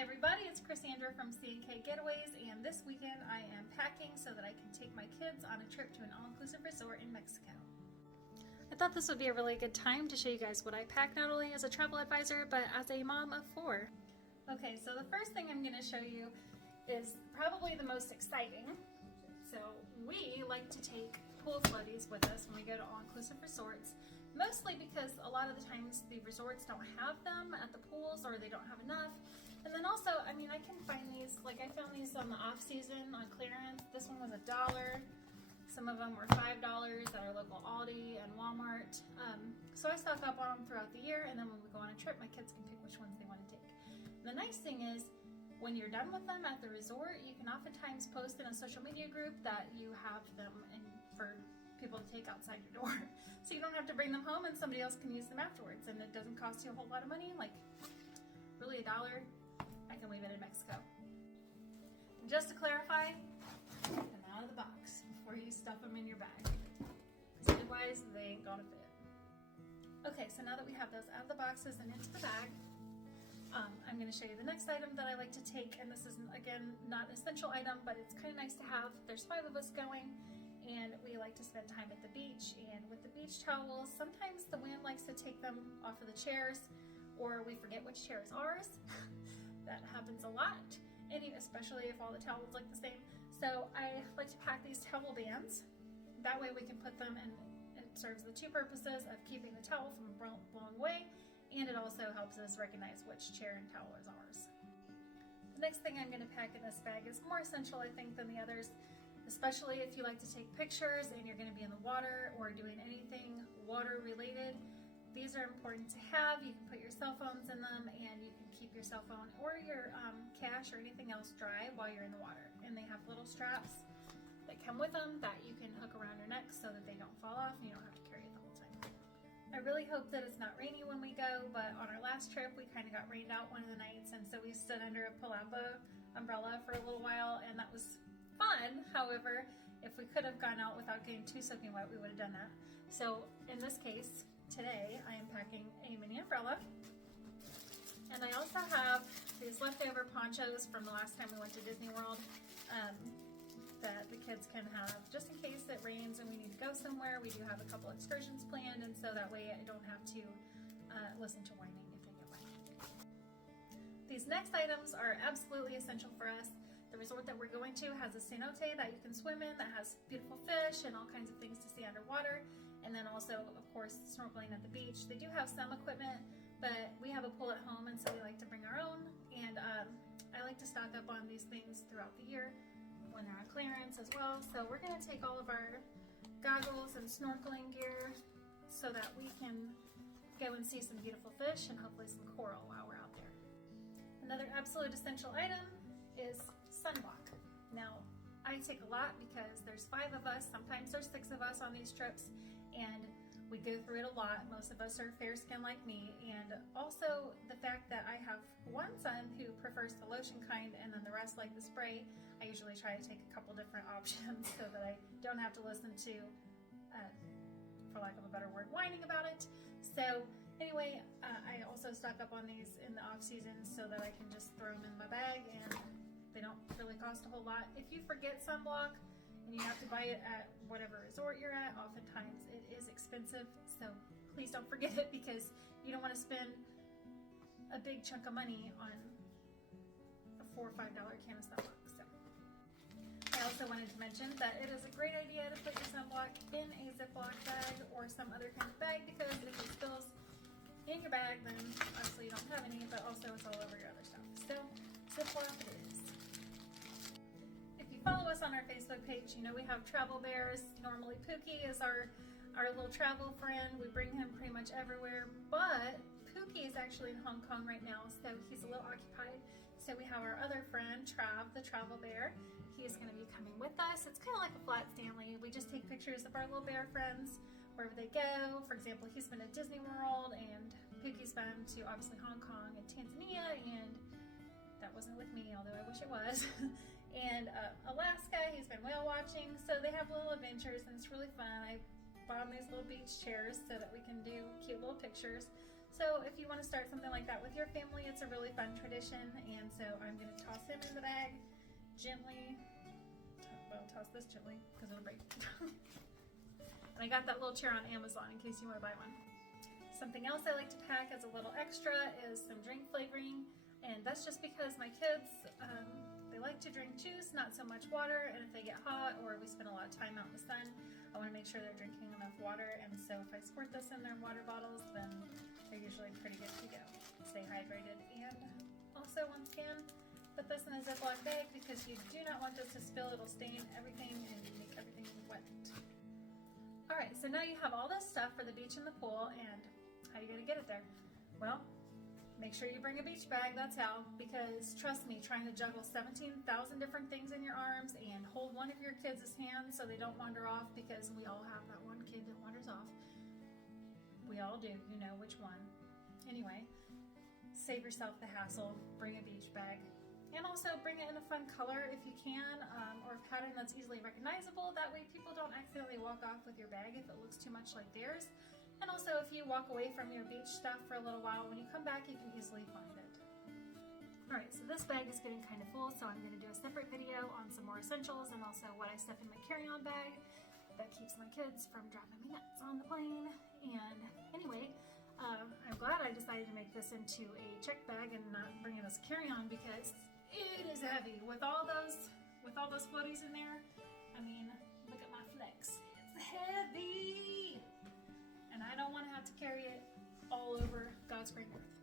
Hi everybody, it's Chrisandra from C&K Getaways, and this weekend I am packing so that I can take my kids on a trip to an all-inclusive resort in Mexico. I thought this would be a really good time to show you guys what I pack, not only as a travel advisor, but as a mom of 4. Okay, so the first thing I'm going to show you is probably the most exciting. So we like to take pool floaties with us when we go to all-inclusive resorts, mostly because a lot of the times the resorts don't have them at the pools or they don't have enough. And then also, I mean, I can find these, like I found these on the off season on clearance. This one was $1. Some of them were $5 at our local Aldi and Walmart. So I stock up on them throughout the year, and then when we go on a trip, my kids can pick which ones they want to take. The nice thing is, when you're done with them at the resort, you can oftentimes post in a social media group that you have them for people to take outside your door. So you don't have to bring them home and somebody else can use them afterwards, and it doesn't cost you a whole lot of money, like really $1. I can leave it in Mexico. And just to clarify, get them out of the box before you stuff them in your bag, because otherwise they ain't gonna fit. Okay, so now that we have those out of the boxes and into the bag, I'm going to show you the next item that I like to take, and this is, again, not an essential item, but it's kind of nice to have. There's 5 of us going, and we like to spend time at the beach, and with the beach towels, sometimes the wind likes to take them off of the chairs, or we forget which chair is ours. That happens a lot, and especially if all the towels look the same. So I like to pack these towel bands. That way we can put them, and it serves the 2 purposes of keeping the towel from blowing away, and it also helps us recognize which chair and towel is ours. The next thing I'm going to pack in this bag is more essential, I think, than the others, especially if you like to take pictures and you're going to be in the water or doing anything water related. These are important to have. You can put your cell phones in them, and you can keep your cell phone or your cash or anything else dry while you're in the water. And they have little straps that come with them that you can hook around your neck so that they don't fall off and you don't have to carry it the whole time. I really hope that it's not rainy when we go, but on our last trip we kind of got rained out one of the nights, and so we stood under a Palapa umbrella for a little while, and that was fun. However, if we could have gone out without getting too soaking wet, we would have done that. So in this case, today I am packing a mini umbrella, and I also have these leftover ponchos from the last time we went to Disney World that the kids can have just in case it rains and we need to go somewhere. We do have a couple excursions planned, and so that way I don't have to listen to whining if they get wet. These next items are absolutely essential for us. The resort that we're going to has a cenote that you can swim in that has beautiful fish and all kinds of things to see underwater, and then also, of course, snorkeling at the beach. They do have some equipment, but we have a pool at home, and so we like to bring our own, and I like to stock up on these things throughout the year when they're on clearance as well. So we're going to take all of our goggles and snorkeling gear so that we can go and see some beautiful fish and hopefully some coral while we're out there. Another absolute essential item is sunblock. Now, I take a lot because there's 5 of us, sometimes there's 6 of us on these trips, and we go through it a lot. Most of us are fair skinned like me, and also the fact that I have one son who prefers the lotion kind and then the rest like the spray. I usually try to take a couple different options so that I don't have to listen to, for lack of a better word, whining about it. So anyway, I also stock up on these in the off season so that I can just throw them in my bag, and they don't really cost a whole lot. If you forget sunblock and you have to buy it at whatever resort you're at, oftentimes it is expensive, so please don't forget it, because you don't want to spend a big chunk of money on a $4 or $5 can of sunblock. So I also wanted to mention that it is a great idea to put your sunblock in a Ziploc bag or some other kind of bag, because if it spills in your bag, then obviously you don't have any, but also it's all over your other stuff. So Ziploc it is. If you follow us on our Facebook page, you know we have travel bears. Normally Pookie is our little travel friend. We bring him pretty much everywhere, but Pookie is actually in Hong Kong right now, so he's a little occupied. So we have our other friend, Trav, the travel bear. He is going to be coming with us. It's kind of like a flat Stanley. We just take pictures of our little bear friends wherever they go. For example, he's been at Disney World, and Pookie's been to obviously Hong Kong and Tanzania, and that wasn't with me, although I wish it was. And Alaska, he's been whale watching. So they have little adventures, and it's really fun. I bought them these little beach chairs so that we can do cute little pictures. So So if you want to start something like that with your family, it's a really fun tradition. And so I'm going to toss him in the bag gently. Well, toss this gently because it'll break. And I got that little chair on Amazon in case you want to buy one. Something else I like to pack as a little extra is some drink flavoring. And that's just because my kids, they like to drink juice, not so much water. And if they get hot or we spend a lot of time out in the sun, I want to make sure they're drinking enough water. And so if I squirt this in their water bottles, then they're usually pretty good to go. Stay hydrated. And also, once again, put this in a Ziploc bag because you do not want this to spill. It'll stain everything and make everything wet. Alright, so now you have all this stuff for the beach and the pool, and how are you going to get it there? Well, make sure you bring a beach bag, that's how, because trust me, trying to juggle 17,000 different things in your arms and hold one of your kids' hands so they don't wander off, because we all have that one kid that wanders off. We all do, you know which one. Anyway, save yourself the hassle, bring a beach bag. And also bring it in a fun color if you can, or a pattern that's easily recognizable. That way people don't accidentally walk off with your bag if it looks too much like theirs. And also if you walk away from your beach stuff for a little while, when you come back you can easily find it. Alright, so this bag is getting kind of full, so I'm going to do a separate video on some more essentials and also what I stuff in my carry-on bag that keeps my kids from driving me nuts on the plane. And anyway, I'm glad I decided to make this into a check bag and not bring it as a carry-on because it is heavy with all those floaties in there. I mean, look at my flex. It's heavy, and I don't want to have to carry it all over God's green earth.